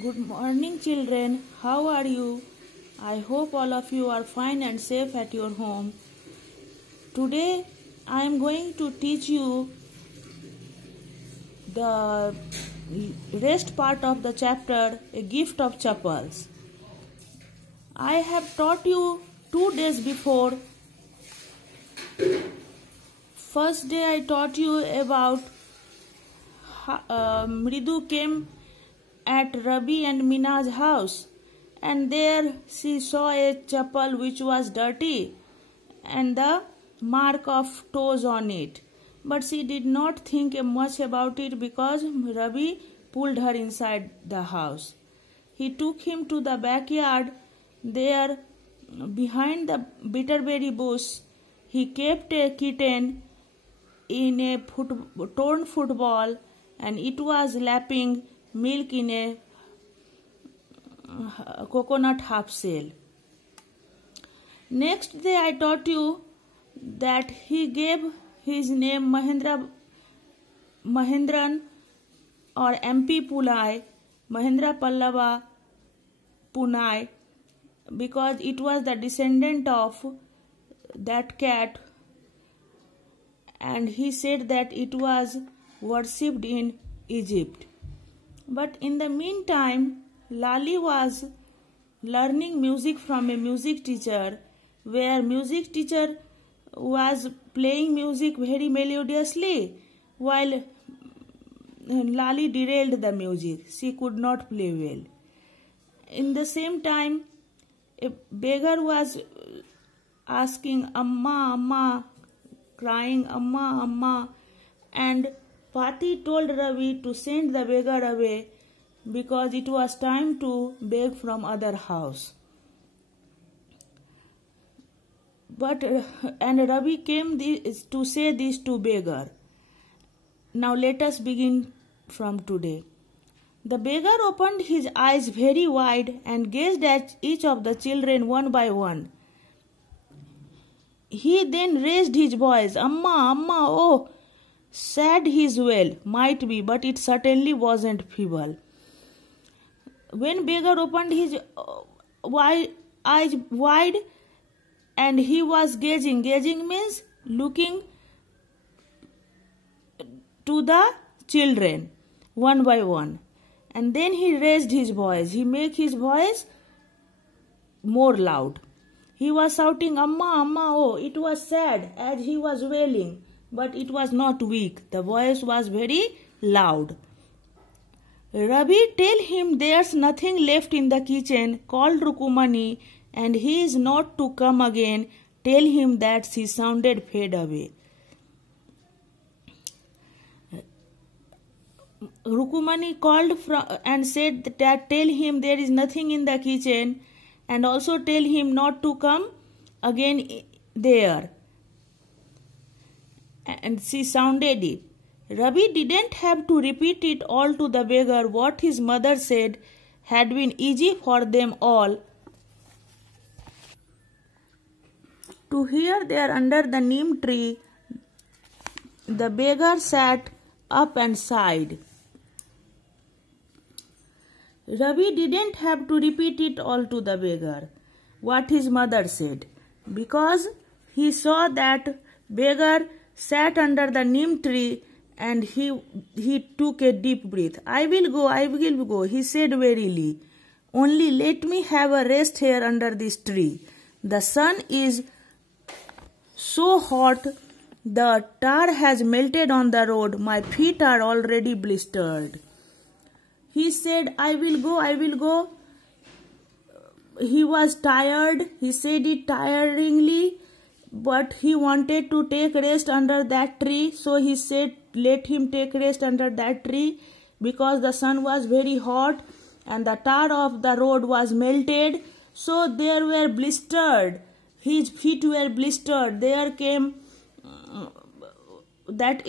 Good morning, children. How are you? I hope all of you are fine and safe at your home. Today, I am going to teach you the rest part of the chapter, A Gift of Chappals. I have taught you 2 days before. First day I taught you about Mridu came at Rabi and Mina's house, and there she saw a chappal which was dirty and the mark of toes on it. But she did not think much about it because Rabi pulled her inside the house. He took him to the backyard. There, behind the bitterberry bush, he kept a kitten in a torn football, and it was lapping milk in a coconut half shell. Next day I taught you that he gave his name Mahendran or MP Pulai, Mahendra Pallava Punai, because it was the descendant of that cat, and he said that it was worshipped in Egypt. But in the meantime, Lali was learning music from a music teacher, where music teacher was playing music very melodiously, while Lali derailed the music. She could not play well. In the same time, a beggar was asking Amma, Amma, crying Amma, Amma, and Pati told Ravi to send the beggar away because it was time to beg from other house. And Ravi came to say this to beggar. Now let us begin from today. The beggar opened his eyes very wide and gazed at each of the children one by one. He then raised his voice, Amma, Amma, oh! Sad his well, might be, but it certainly wasn't feeble. When beggar opened his eyes wide and he was gazing means looking to the children one by one. And then he raised his voice. He made his voice more loud. He was shouting, Amma, Amma, oh! It was sad as he was wailing. But it was not weak. The voice was very loud. Rabi, tell him there's nothing left in the kitchen, called Rukumani, and he is not to come again. Tell him that she sounded fade away. Rukumani called and said that tell him there is nothing in the kitchen, and also tell him not to come again there. And she sounded it. Rabi didn't have to repeat it all to the beggar. What his mother said had been easy for them all to hear. There under the neem tree, the beggar sat up and sighed. Rabi didn't have to repeat it all to the beggar, what his mother said, because he saw that beggar sat under the neem tree, and he took a deep breath. I will go, he said wearily. Only let me have a rest here under this tree. The sun is so hot, the tar has melted on the road. My feet are already blistered. He said, I will go. He was tired. He said it tiringly. But he wanted to take rest under that tree, so he said let him take rest under that tree because the sun was very hot and the tar of the road was melted, so they were blistered. His feet were blistered. There came that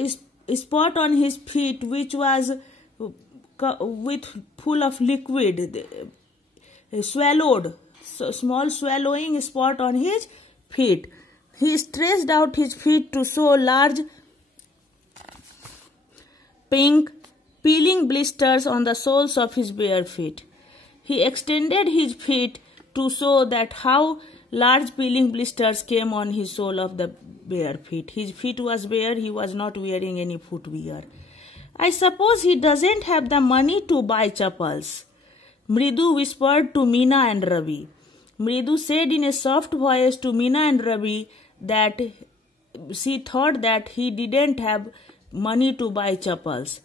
spot on his feet which was full of liquid, swallowed, so small swallowing spot on his feet. He stretched out his feet to show large pink peeling blisters on the soles of his bare feet. He extended his feet to show that how large peeling blisters came on his sole of the bare feet. His feet was bare, he was not wearing any footwear. I suppose he doesn't have the money to buy chappals, Mridu whispered to Meena and Ravi. Mridu said in a soft voice to Meena and Ravi that she thought that he didn't have money to buy chappals.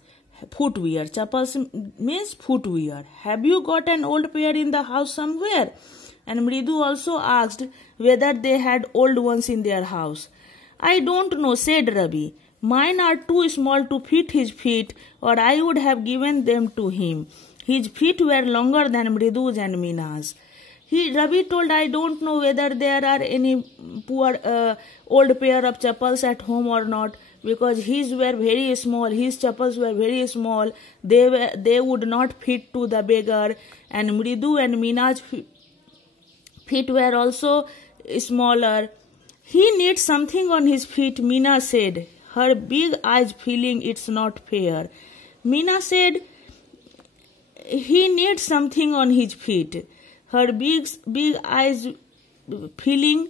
Footwear. Chappals means footwear. Have you got an old pair in the house somewhere? And Mridu also asked whether they had old ones in their house. I don't know, said Ravi. Mine are too small to fit his feet, or I would have given them to him. His feet were longer than Mridu's and Meena's. Ravi told, I don't know whether there are any poor old pair of chappals at home or not, because his were very small, his chappals were very small, they would not fit to the beggar, and Mridu and Meena's feet were also smaller. He needs something on his feet, Meena said, her big eyes feeling it's not fair. Meena said, he needs something on his feet, her big eyes feeling,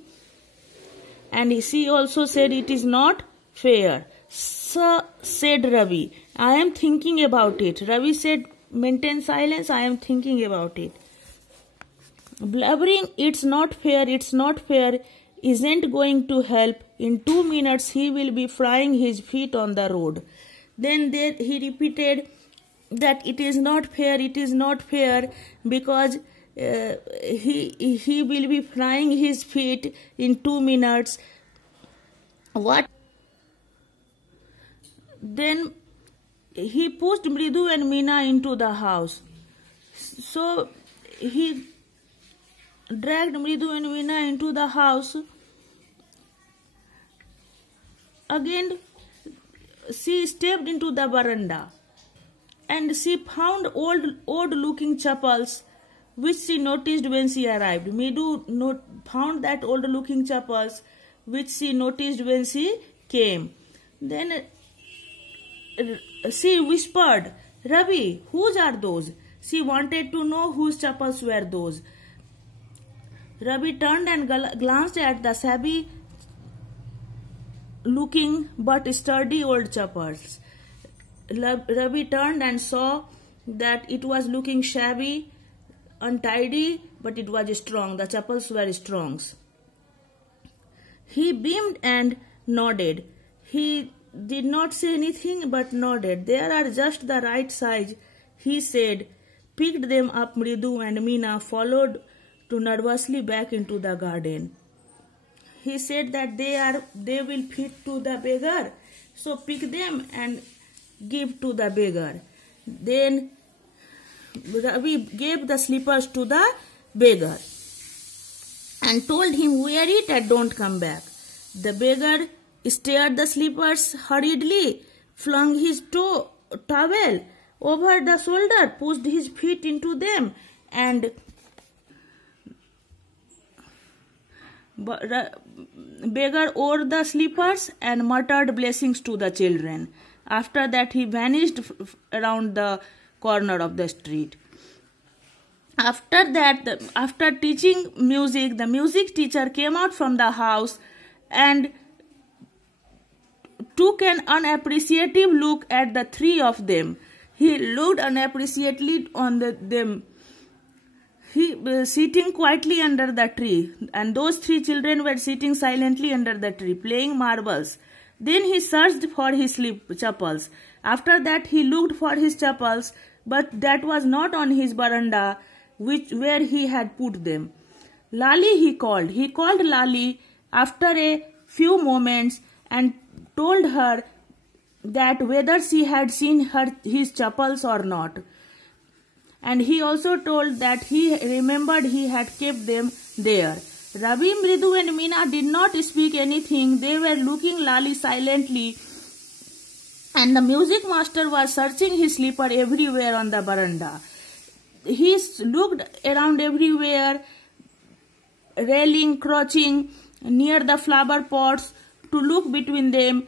and she also said it is not fair. Sir, said Ravi, I am thinking about it. Ravi said, maintain silence, I am thinking about it. Blubbering, it's not fair, isn't going to help. In 2 minutes he will be frying his feet on the road. Then he repeated that it is not fair, because he will be frying his feet in 2 minutes. What? Then he pushed Mridu and Meena into the house. So he dragged Mridu and Meena into the house. Again, she stepped into the veranda and she found old-looking chappals, which she noticed when she arrived. Mridu found that old-looking chappals, which she noticed when she came. Then she whispered, Ravi, whose are those? She wanted to know whose chappals were those. Ravi turned and glanced at the shabby looking but sturdy old chappals. Ravi turned and saw that it was looking shabby, untidy, but it was strong. The chappals were strong. He beamed and nodded. He did not say anything but nodded. They are just the right size, he said, picked them up. Mridu and Meena followed to nervously back into the garden. He said that they will fit to the beggar, so pick them and give to the beggar. Then Ravi gave the slippers to the beggar and told him, wear it and don't come back. The beggar stared the slippers hurriedly, flung his towel over the shoulder, pushed his feet into them, and beggar wore the slippers and muttered blessings to the children. After that he vanished around the corner of the street. After that, after teaching music, the music teacher came out from the house and took an unappreciative look at the three of them. He looked unappreciatively on them. He was sitting quietly under the tree, and those 3 children were sitting silently under the tree, playing marbles. Then he searched for his chappals. After that he looked for his chappals, but that was not on his veranda, where he had put them. Lali, he called. He called Lali after a few moments and told her that whether she had seen his chappals or not. And he also told that he remembered he had kept them there. Ravi, Mridu and Meena did not speak anything. They were looking Lali silently, and the music master was searching his slipper everywhere on the veranda. He looked around everywhere, railing, crouching near the flower pots to look between them.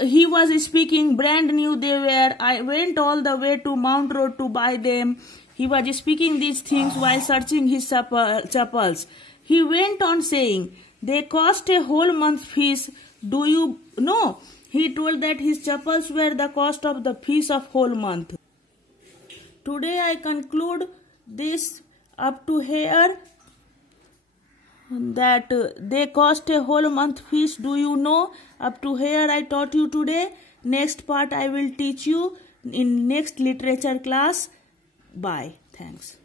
He was speaking, brand new they were. I went all the way to Mount Road to buy them. He was speaking these things while searching his chappals. He went on saying, "They cost a whole month's fees. Do you know?" He told that his chappals were the cost of the fees of whole month. Today I conclude this up to here, that they cost a whole month fees. Do you know? Up to here I taught you today. Next part I will teach you in next literature class. Bye. Thanks.